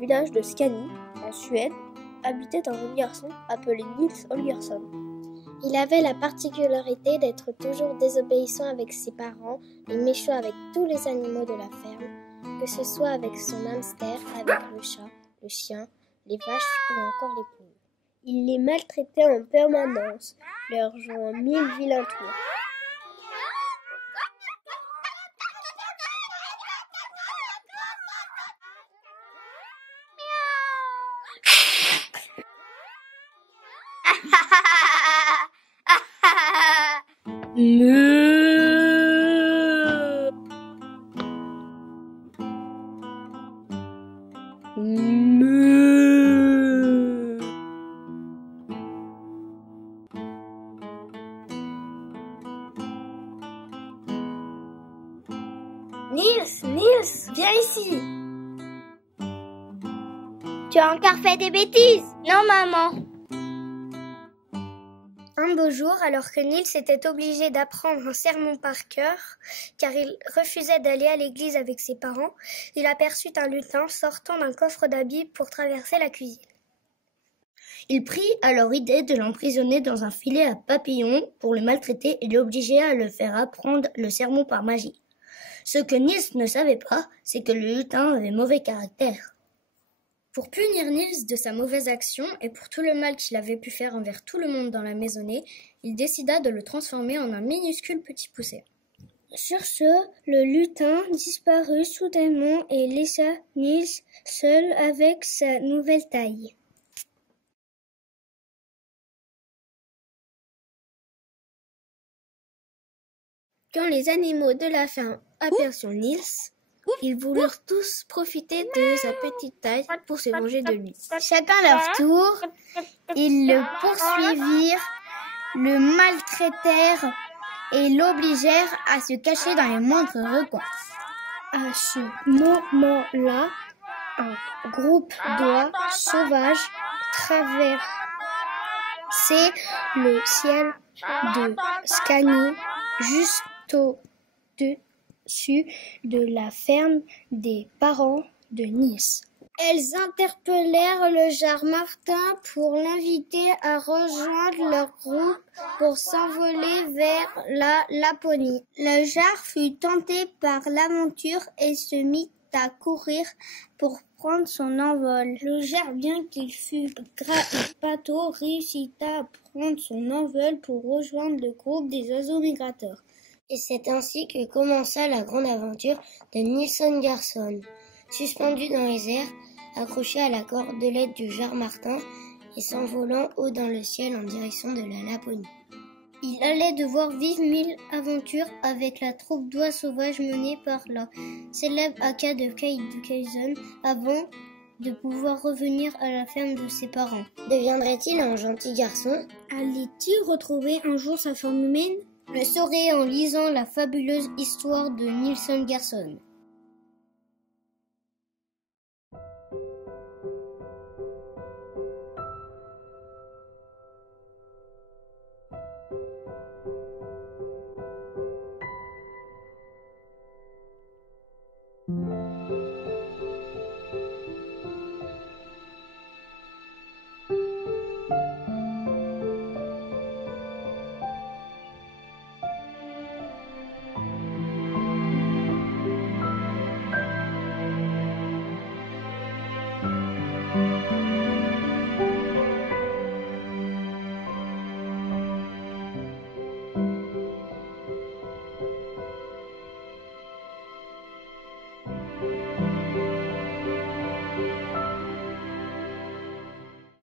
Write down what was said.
village de Skani, en Suède, habitait un jeune garçon appelé Nils Holgersson. Il avait la particularité d'être toujours désobéissant avec ses parents et méchant avec tous les animaux de la ferme, que ce soit avec son hamster, avec le chat, le chien, les vaches ou encore les poules. Il les maltraitait en permanence, leur jouant 1000 vilains tours. Nils, viens ici. Tu as encore fait des bêtises? Non, maman. Un beau jour, alors que Nils était obligé d'apprendre un sermon par cœur, car il refusait d'aller à l'église avec ses parents, il aperçut un lutin sortant d'un coffre d'habits pour traverser la cuisine. Il prit alors idée de l'emprisonner dans un filet à papillons pour le maltraiter et l'obliger à le faire apprendre le sermon par magie. Ce que Nils ne savait pas, c'est que le lutin avait mauvais caractère. Pour punir Nils de sa mauvaise action et pour tout le mal qu'il avait pu faire envers tout le monde dans la maisonnée, il décida de le transformer en un minuscule petit poucet. Sur ce, le lutin disparut soudainement et laissa Nils seul avec sa nouvelle taille. Quand les animaux de la ferme aperçurent Nils, ils voulurent tous profiter de sa petite taille pour se venger de lui. Chacun leur tour, ils le poursuivirent, le maltraitèrent et l'obligèrent à se cacher dans les moindres recoins. À ce moment-là, un groupe d'oies sauvages traversait le ciel de Skani juste au-dessus de la ferme des parents de Nils. Elles interpellèrent le Jar Martin pour l'inviter à rejoindre leur groupe pour s'envoler vers la Laponie. Le Jar fut tenté par l'aventure et se mit à courir pour prendre son envol. Le Jar, bien qu'il fût gras et pâteau, réussit à prendre son envol pour rejoindre le groupe des oiseaux migrateurs. Et c'est ainsi que commença la grande aventure de Nils Holgersson. Suspendu dans les airs, accroché à la cordelette du Jar Martin et s'envolant haut dans le ciel en direction de la Laponie. Il allait devoir vivre 1000 aventures avec la troupe d'oies sauvages menée par la célèbre Aka de Kaysen avant de pouvoir revenir à la ferme de ses parents. Deviendrait-il un gentil garçon? Allait-il retrouver un jour sa forme humaine? Le saurait en lisant la fabuleuse histoire de Nils Holgersson.